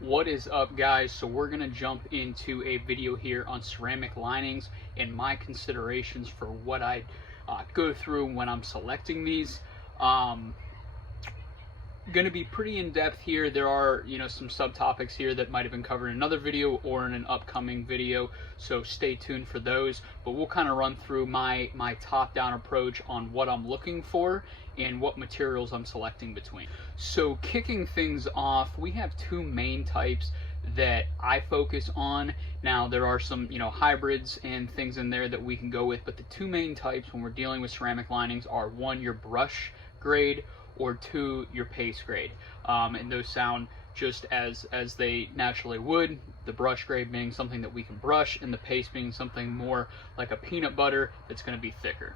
What is up, guys? So we're gonna jump into a video here on ceramic linings and my considerations for what I go through when I'm selecting these. Going to be pretty in depth here. There are, some subtopics here that might have been covered in another video or in an upcoming video, so stay tuned for those. But we'll kind of run through my top-down approach on what I'm looking for and what materials I'm selecting between. So kicking things off, we have two main types that I focus on. Now there are some hybrids and things in there that we can go with, but the two main types when we're dealing with ceramic linings are, one, your brush grade, or two, your paste grade. And those sound just as they naturally would, the brush grade being something that we can brush and the paste being something more like a peanut butter that's going to be thicker.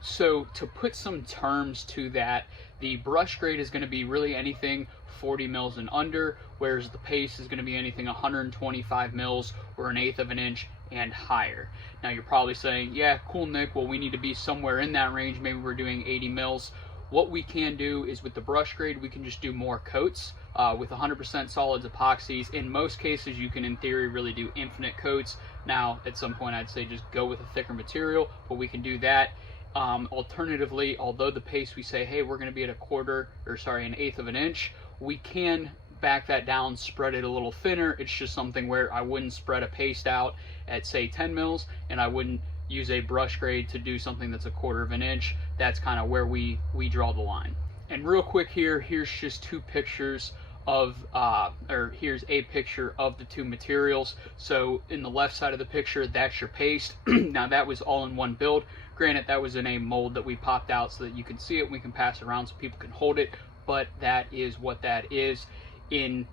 So to put some terms to that, the brush grade is going to be really anything 40 mils and under, whereas the paste is going to be anything 125 mils or 1/8 of an inch and higher. Now you're probably saying, yeah, cool, Nick, well, we need to be somewhere in that range. Maybe we're doing 80 mils. What we can do is with the brush grade, we can just do more coats with 100% solids epoxies. In most cases, you can, in theory, really do infinite coats. Now, at some point, I'd say just go with a thicker material, but we can do that. Alternatively, although the paste, we say, hey, we're going to be at 1/8 of an inch, we can back that down, spread it a little thinner. It's just something where I wouldn't spread a paste out at, say, 10 mils, and I wouldn't use a brush grade to do something that's 1/4 of an inch. That's kind of where we draw the line. And real quick here's just two pictures of, here's a picture of the two materials. So in the left side of the picture, that's your paste. Now that was all in one build. Granted, that was in a mold that we popped out so that you can see it, and we can pass it around so people can hold it, but that is what that is. In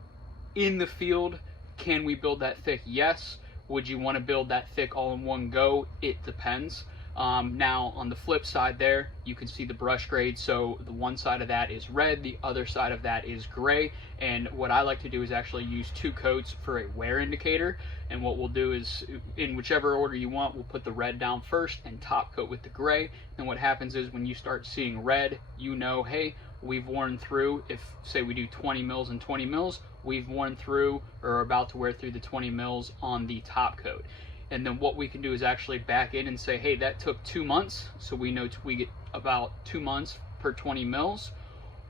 the field, can we build that thick? Yes. Would you want to build that thick all in one go? It depends. Now on the flip side there, you can see the brush grade. So the one side of that is red, the other side of that is gray. And what I like to do is actually use two coats for a wear indicator. And what we'll do is, in whichever order you want, we'll put the red down first and top coat with the gray. And what happens is when you start seeing red, hey, we've worn through. If, say, we do 20 mils and 20 mils, we've worn through or are about to wear through the 20 mils on the top coat. And then what we can do is actually back in and say, hey, that took 2 months, so we know we get about 2 months per 20 mils.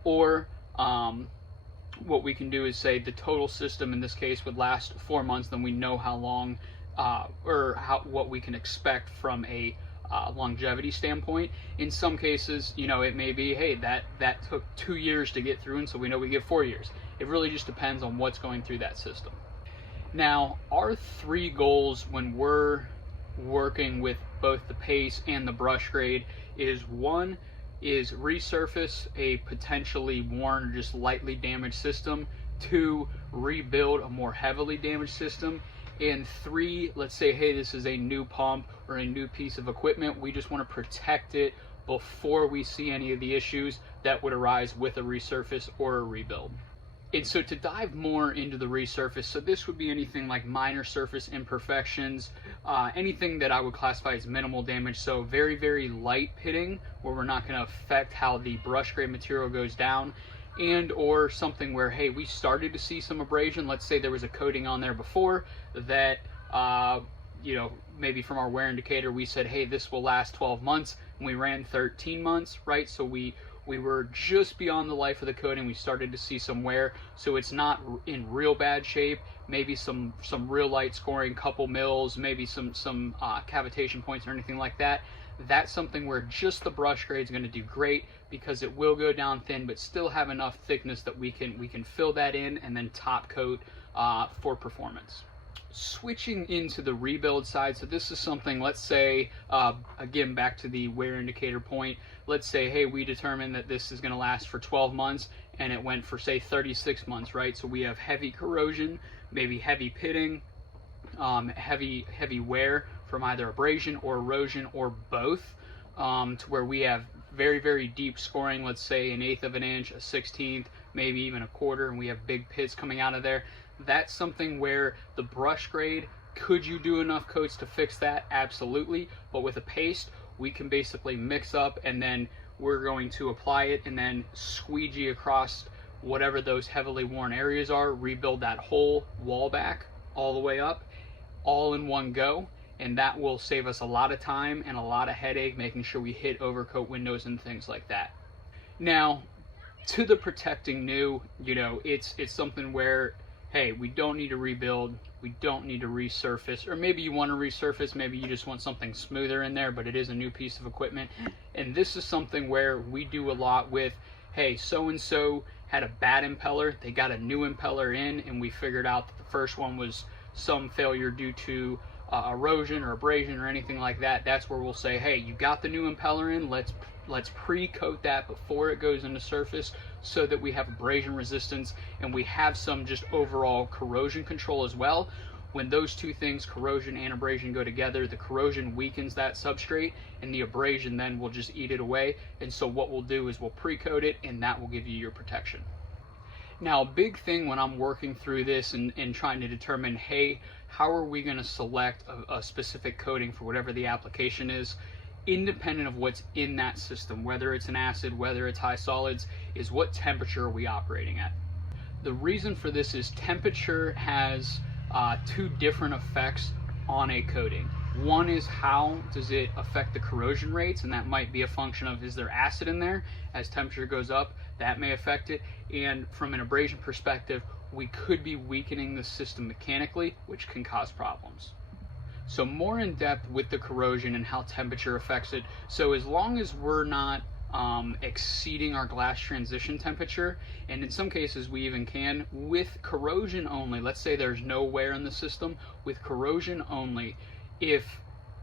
Or what we can do is say the total system in this case would last 4 months, then we know how long what we can expect from a longevity standpoint. In some cases, it may be, hey, that took 2 years to get through, and so we know we get 4 years. It really just depends on what's going through that system. Now, our three goals when we're working with both the paste and the brush grade is, one, is resurface a potentially worn or just lightly damaged system. Two, rebuild a more heavily damaged system. And three, let's say, hey, this is a new pump or a new piece of equipment. We just want to protect it before we see any of the issues that would arise with a resurface or a rebuild. And so to dive more into the resurface, so this would be anything like minor surface imperfections, anything that I would classify as minimal damage. So very, very light pitting where we're not going to affect how the brush grade material goes down, and or something where, hey, we started to see some abrasion. Let's say there was a coating on there before that, maybe from our wear indicator, we said, hey, this will last 12 months, and we ran 13 months, right? So we were just beyond the life of the coating. We started to see some wear, so it's not in real bad shape. Maybe some real light scoring, couple mils, maybe some cavitation points or anything like that. That's something where just the brush grade is going to do great, because it will go down thin but still have enough thickness that we can fill that in and then top coat for performance. Switching into the rebuild side, so this is something, let's say, again, back to the wear indicator point, let's say, hey, we determined that this is going to last for 12 months and it went for, say, 36 months, right? So we have heavy corrosion, maybe heavy pitting, heavy wear from either abrasion or erosion or both, to where we have very, very deep scoring, let's say 1/8 of an inch, a 1/16, maybe even 1/4, and we have big pits coming out of there. That's something where the brush grade, could you do enough coats to fix that? Absolutely. But with a paste, we can basically mix up, and then we're going to apply it and then squeegee across whatever those heavily worn areas are, rebuild that whole wall back all the way up, all in one go. And that will save us a lot of time and a lot of headache making sure we hit overcoat windows and things like that. Now, to the protecting new, you know, it's something where, hey, we don't need to rebuild, we don't need to resurface, or maybe you want to resurface, maybe you just want something smoother in there, but it is a new piece of equipment. And this is something where we do a lot with, hey, so-and-so had a bad impeller, they got a new impeller in, and we figured out that the first one was some failure due to erosion or abrasion or anything like that. That's where we'll say, hey, you got the new impeller in, let's pre-coat that before it goes into surface so that we have abrasion resistance and we have some just overall corrosion control as well. When those two things, corrosion and abrasion, go together, the corrosion weakens that substrate and the abrasion then will just eat it away. And so what we'll do is we'll pre-coat it, and that will give you your protection. Now, a big thing when I'm working through this and trying to determine, hey, how are we going to select a specific coating for whatever the application is, independent of what's in that system, whether it's an acid, whether it's high solids, is what temperature are we operating at. The reason for this is temperature has two different effects on a coating. One is how does it affect the corrosion rates, and that might be a function of, is there acid in there? As temperature goes up, that may affect it. And from an abrasion perspective, we could be weakening the system mechanically, which can cause problems. So more in depth with the corrosion and how temperature affects it. So as long as we're not exceeding our glass transition temperature, and in some cases we even can, with corrosion only, let's say there's no wear in the system, with corrosion only, if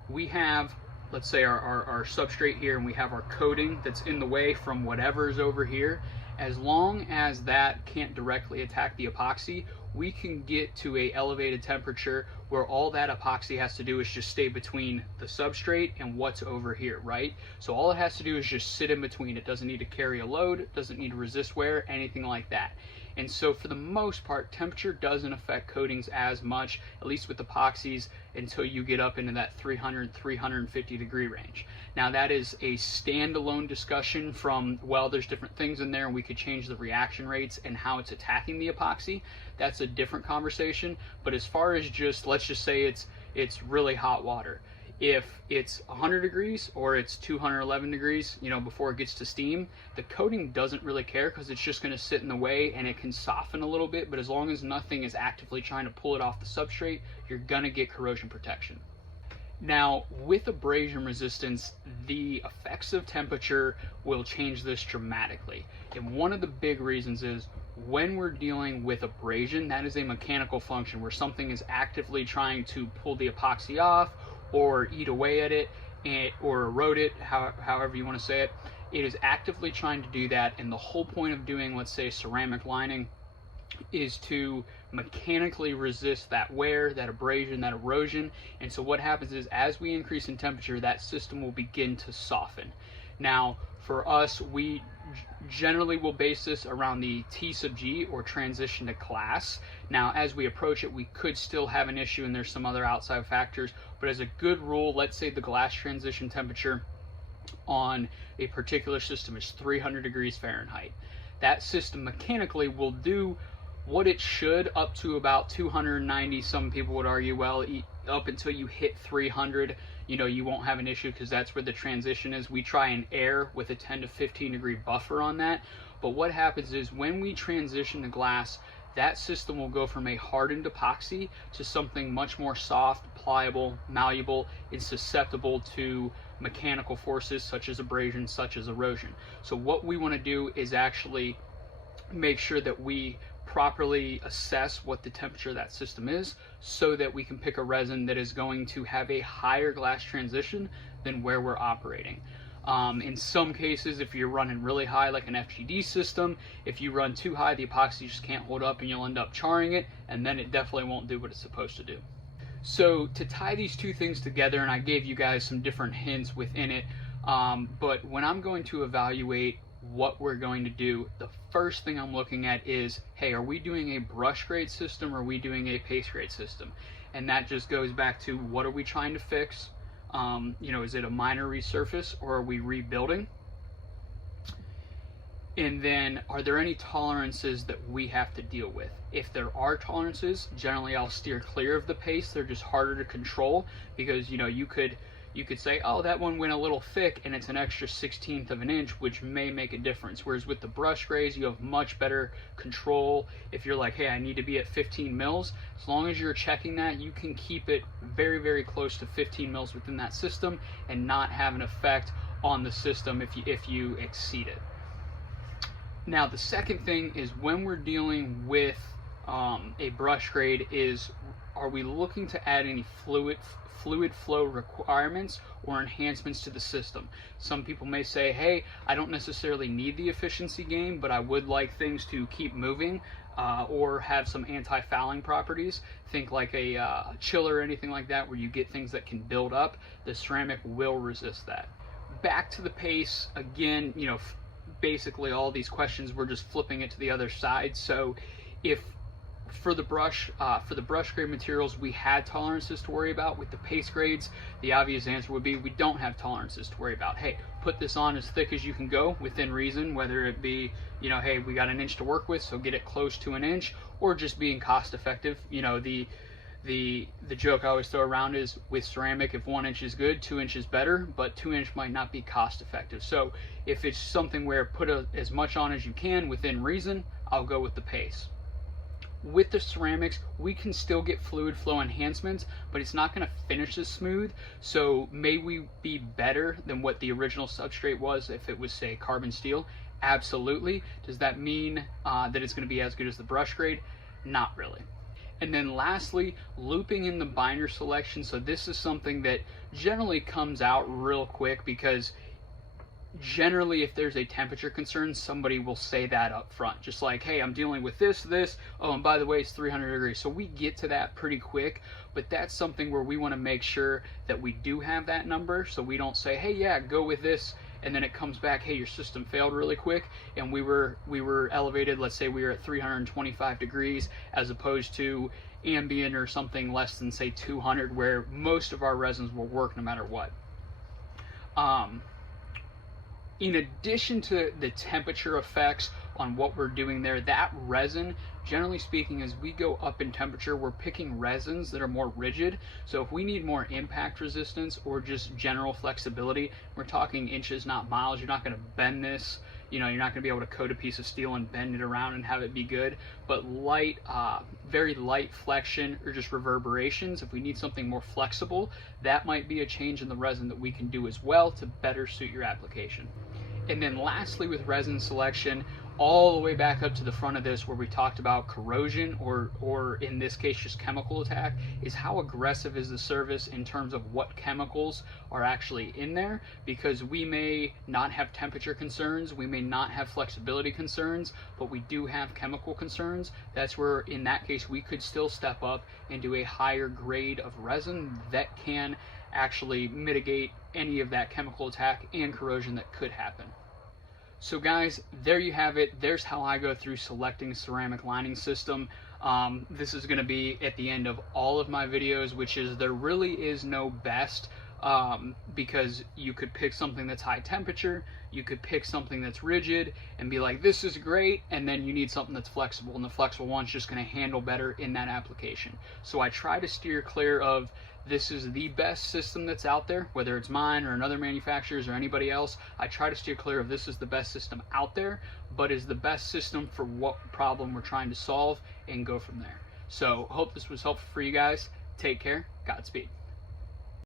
we have, let's say our substrate here, and we have our coating that's in the way from whatever's over here, as long as that can't directly attack the epoxy, we can get to a elevated temperature where all that epoxy has to do is just stay between the substrate and what's over here, right? So all it has to do is just sit in between. It doesn't need to carry a load, it doesn't need to resist wear, anything like that. And so for the most part, temperature doesn't affect coatings as much, at least with epoxies, until you get up into that 300, 350 degree range. Now that is a standalone discussion from, well, there's different things in there and we could change the reaction rates and how it's attacking the epoxy. That's a different conversation. But as far as just, let's just say it's really hot water. If it's 100 degrees or it's 211 degrees, you know, before it gets to steam, the coating doesn't really care because it's just going to sit in the way and it can soften a little bit. But as long as nothing is actively trying to pull it off the substrate, you're going to get corrosion protection. Now, with abrasion resistance, the effects of temperature will change this dramatically. And one of the big reasons is when we're dealing with abrasion, that is a mechanical function where something is actively trying to pull the epoxy off or eat away at it, or erode it, however you want to say it. It is actively trying to do that, and the whole point of doing, let's say, ceramic lining is to mechanically resist that wear, that abrasion, that erosion. And so what happens is, as we increase in temperature, that system will begin to soften. Now, for us, we generally will base this around the T sub G, or transition to glass. Now, as we approach it, we could still have an issue, and there's some other outside factors, but as a good rule, let's say the glass transition temperature on a particular system is 300 degrees Fahrenheit. That system mechanically will do what it should up to about 290. Some people would argue, well, up until you hit 300, you know, you won't have an issue because that's where the transition is. We try and err with a 10 to 15 degree buffer on that. But what happens is when we transition to glass, that system will go from a hardened epoxy to something much more soft, pliable, malleable, and susceptible to mechanical forces such as abrasion, such as erosion. So what we want to do is actually make sure that we properly assess what the temperature of that system is so that we can pick a resin that is going to have a higher glass transition than where we're operating. In some cases, if you're running really high, like an FGD system, if you run too high, the epoxy just can't hold up and you'll end up charring it, and then it definitely won't do what it's supposed to do. So to tie these two things together, and I gave you guys some different hints within it, but when I'm going to evaluate what we're going to do, the first thing I'm looking at is, hey, are we doing a brush grade system or are we doing a paste grade system? And that just goes back to, what are we trying to fix? You know, is it a minor resurface or are we rebuilding? And then, are there any tolerances that we have to deal with? If there are tolerances, generally I'll steer clear of the paste. They're just harder to control because, you know, you could say, oh, that one went a little thick and it's an extra 1/16 of an inch, which may make a difference. Whereas with the brush grades, you have much better control. If you're like, hey, I need to be at 15 mils, as long as you're checking that, you can keep it very, very close to 15 mils within that system and not have an effect on the system if you exceed it. Now, the second thing is when we're dealing with a brush grade is, are we looking to add any fluid flow requirements or enhancements to the system? Some people may say, hey, I don't necessarily need the efficiency gain, but I would like things to keep moving or have some anti-fouling properties. Think like a chiller or anything like that, where you get things that can build up. The ceramic will resist that. Back to the paste again, you know, basically all these questions, we're just flipping it to the other side. So if for the brush grade materials we had tolerances to worry about, with the paste grades, the obvious answer would be we don't have tolerances to worry about. Hey, put this on as thick as you can go within reason, whether it be, you know, hey, we got 1 inch to work with, so get it close to 1 inch, or just being cost effective. You know, the joke I always throw around is, with ceramic, if 1 inch is good, 2 inches better, but 2 inch might not be cost effective. So if it's something where put as much on as you can within reason, I'll go with the paste. With the ceramics, we can still get fluid flow enhancements, but it's not going to finish as smooth. So may we be better than what the original substrate was if it was, say, carbon steel? Absolutely. Does that mean that it's going to be as good as the brush grade? Not really. And then lastly, looping in the binder selection. So this is something that generally comes out real quick, because generally if there's a temperature concern, somebody will say that up front, just like, hey, I'm dealing with this, oh, and by the way, it's 300 degrees. So we get to that pretty quick, but that's something where we want to make sure that we do have that number, so we don't say, hey, yeah, go with this, and then it comes back, hey, your system failed really quick, and we were elevated, let's say we were at 325 degrees as opposed to ambient or something less than, say, 200, where most of our resins will work no matter what. In addition to the temperature effects on what we're doing there, that resin, generally speaking, as we go up in temperature, we're picking resins that are more rigid. So if we need more impact resistance or just general flexibility, we're talking inches, not miles. You're not going to bend this. You know, you're not going to be able to coat a piece of steel and bend it around and have it be good. But light, very light flexion or just reverberations, if we need something more flexible, that might be a change in the resin that we can do as well to better suit your application. And then lastly, with resin selection, all the way back up to the front of this where we talked about corrosion, or in this case just chemical attack, is how aggressive is the service in terms of what chemicals are actually in there, because we may not have temperature concerns, we may not have flexibility concerns, but we do have chemical concerns. That's where, in that case, we could still step up and do a higher grade of resin that can actually mitigate any of that chemical attack and corrosion that could happen. So guys, there you have it. There's how I go through selecting ceramic lining system. This is going to be at the end of all of my videos, which is, there really is no best, because you could pick something that's high temperature, you could pick something that's rigid and be like, this is great, and then you need something that's flexible, and the flexible one's just going to handle better in that application. So I try to steer clear of, this is the best system that's out there, whether it's mine or another manufacturer's or anybody else. I try to steer clear of, this is the best system out there, but is the best system for what problem we're trying to solve, and go from there. So hope this was helpful for you guys. Take care. Godspeed.